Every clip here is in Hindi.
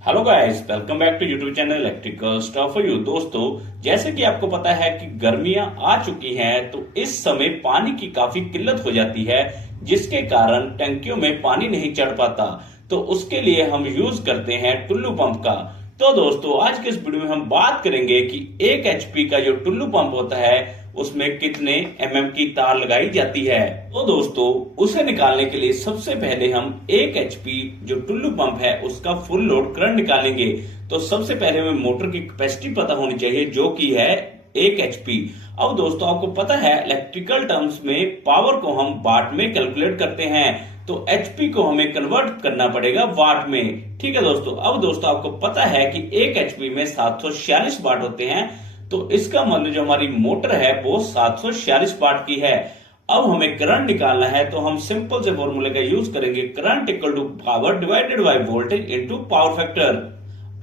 Hello guys, welcome back to YouTube channel electrical stuff for you. दोस्तों, जैसे कि आपको पता है कि गर्मियां आ चुकी हैं, तो इस समय पानी की काफी किल्लत हो जाती है, जिसके कारण टंकियों में पानी नहीं चढ़ पाता। तो उसके लिए हम यूज करते हैं टुल्लू पंप का। तो दोस्तों, आज के इस वीडियो में हम बात करेंगे कि 1 HP का जो टुल्लू पंप होता है उसमें कितने की तार लगाई जाती है। तो दोस्तों, उसे निकालने के लिए सबसे पहले हम 1 HP जो टुल्लू पंप है उसका फुल लोड करंट निकालेंगे। तो सबसे पहले हमें मोटर की कैपेसिटी पता होनी चाहिए, जो कि है 1 HP। अब दोस्तों, आपको पता है इलेक्ट्रिकल टर्म्स में पावर को हम वाट में कैलकुलेट करते हैं, तो एचपी को हमें कन्वर्ट करना पड़ेगा वाट में। ठीक है दोस्तों। अब दोस्तों, आपको पता है कि 1 HP में 746 वाट होते हैं, तो इसका मतलब जो हमारी मोटर है वो 746 वाट की है। अब हमें करंट निकालना है, तो हम सिंपल से फॉर्मूले का यूज करेंगे, current equal to power divided by voltage into power factor.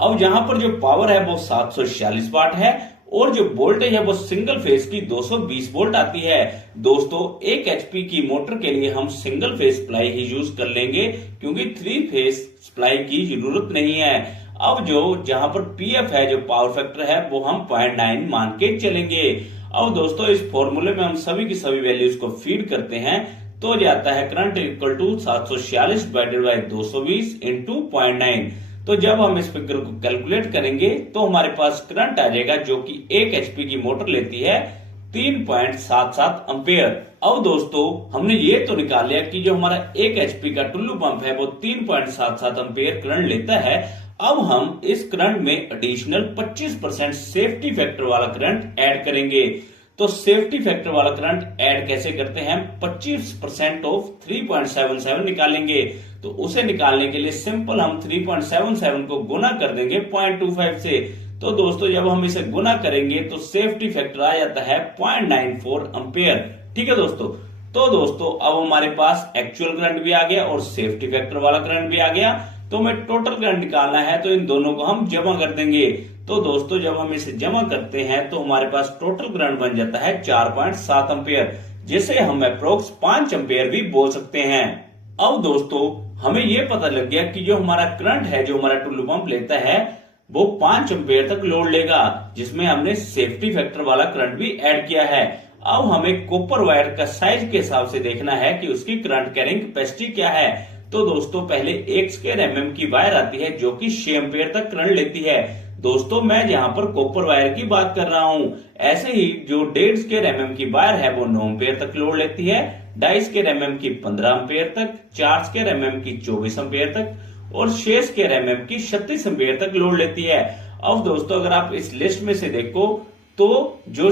अब यहां पर जो पावर है वो 746 वाट है और जो वोल्टेज है वो सिंगल फेज की 220 वोल्ट आती है। दोस्तों, 1 HP की मोटर के लिए हम सिंगल फेज सप्लाई ही यूज कर लेंगे, क्योंकि 3 फेज सप्लाई की जरूरत नहीं है। अब जो जहां पर पीएफ है, जो पावर फैक्टर है, वो हम 0.9 मान के चलेंगे। अब दोस्तों, इस फॉर्मूले में हम सभी की सभी वैल्यूज को फीड करते हैं, तो जाता है current equal to 746 divided by 220 into 0.9। तो जब हम इस फिगर को कैलकुलेट करेंगे तो हमारे पास करंट आ जाएगा, जो कि 1 HP की मोटर लेती है 3.77 एम्पेयर। अब दोस्तों, हमने ये तो निकाल लिया कि जो हमारा 1 HP का टुल्लू पंप है वो 3.77 एम्पेयर करंट लेता है। अब हम इस करंट में एडिशनल 25% सेफ्टी फैक्टर वाला करंट ऐड करेंगे। तो सेफ्टी फैक्टर वाला करंट ऐड कैसे करते हैं? 25% ऑफ 3.77 निकालेंगे। तो उसे निकालने के लिए सिंपल हम 3.77 को गुना कर देंगे 0.25 से। तो दोस्तों, जब हम इसे गुना करेंगे तो सेफ्टी फैक्टर आ जाता है 0.94 एम्पेयर। ठीक है दोस्तों। तो दोस्तों, अब हमारे पास एक्चुअल करंट भी आ गया और सेफ्टी फैक्टर वाला करंट भी आ गया। तो हमें टोटल करंट निकालना है, तो इन दोनों को हम जमा कर देंगे। तो दोस्तों, जब हम इसे जमा करते हैं तो हमारे पास टोटल करंट बन जाता है 4.7 एम्पेयर, जिसे हम अप्रोक्स 5 एम्पेयर भी बोल सकते हैं। अब दोस्तों, हमें यह पता लग गया कि जो हमारा करंट है, जो हमारा टुल्लू पंप लेता है, वो 5 एम्पेयर तक लोड लेगा, जिसमें हमने सेफ्टी फैक्टर वाला करंट भी ऐड किया है। अब हमें कॉपर वायर का साइज के हिसाब से देखना है कि उसकी करंट कैरिंग कैपेसिटी क्या है। तो दोस्तों, पहले 1 स्क्वायर mm की वायर आती है, जो कि 6 एम्पेयर तक करंट लेती है। दोस्तों, मैं यहाँ पर कॉपर वायर की बात कर रहा हूँ। ऐसे ही जो 1.5 स्क्वायर mm की वायर है वो 9 एम्पेयर तक लोड लेती है, 2.5 स्क्वायर mm की 15 एम्पेयर तक, 4 स्क्वायर mm की 24 एम्पेयर तक और 6 स्क्वायर mm की 36 एम्पेयर तक लोड लेती है। अब दोस्तों, अगर आप इस लिस्ट में से देखो तो जो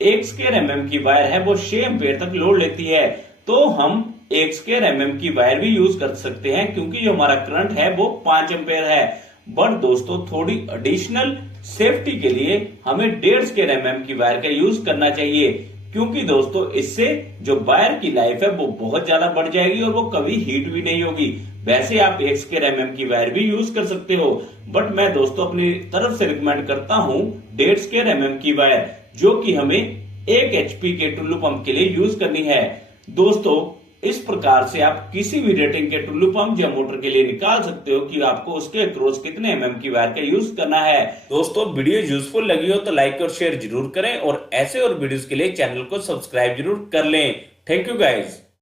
1 स्क्वायर mm की वायर है वो 6 एम्पेयर तक लोड लेती है। तो हम 1 स्क्वायर mm की वायर भी यूज कर सकते हैं, क्योंकि जो हमारा करंट है वो 5 एम्पेयर है। बट दोस्तों, थोड़ी एडिशनल सेफ्टी के लिए हमें 1.5 स्क्वायर mm की वायर का यूज करना चाहिए, क्योंकि दोस्तों इससे जो वायर की लाइफ है वो बहुत ज्यादा बढ़ जाएगी और वो कभी हीट भी नहीं होगी। वैसे आप 1 स्क्वायर mm की वायर भी यूज कर सकते हो, बट मैं दोस्तों अपनी तरफ से रिकमेंड करता हूँ 1.5 स्क्वायर mm की वायर, जो कि हमें 1 HP के टुल्लू पंप के लिए यूज करनी है। दोस्तों, इस प्रकार से आप किसी भी रेटिंग के टुल्लू पंप या मोटर के लिए निकाल सकते हो कि आपको उसके अक्रॉस कितने की वायर का यूज करना है। दोस्तों, वीडियो यूजफुल लगी हो तो लाइक और शेयर जरूर करें और ऐसे और वीडियोस के लिए चैनल को सब्सक्राइब जरूर कर लें। Thank you guys.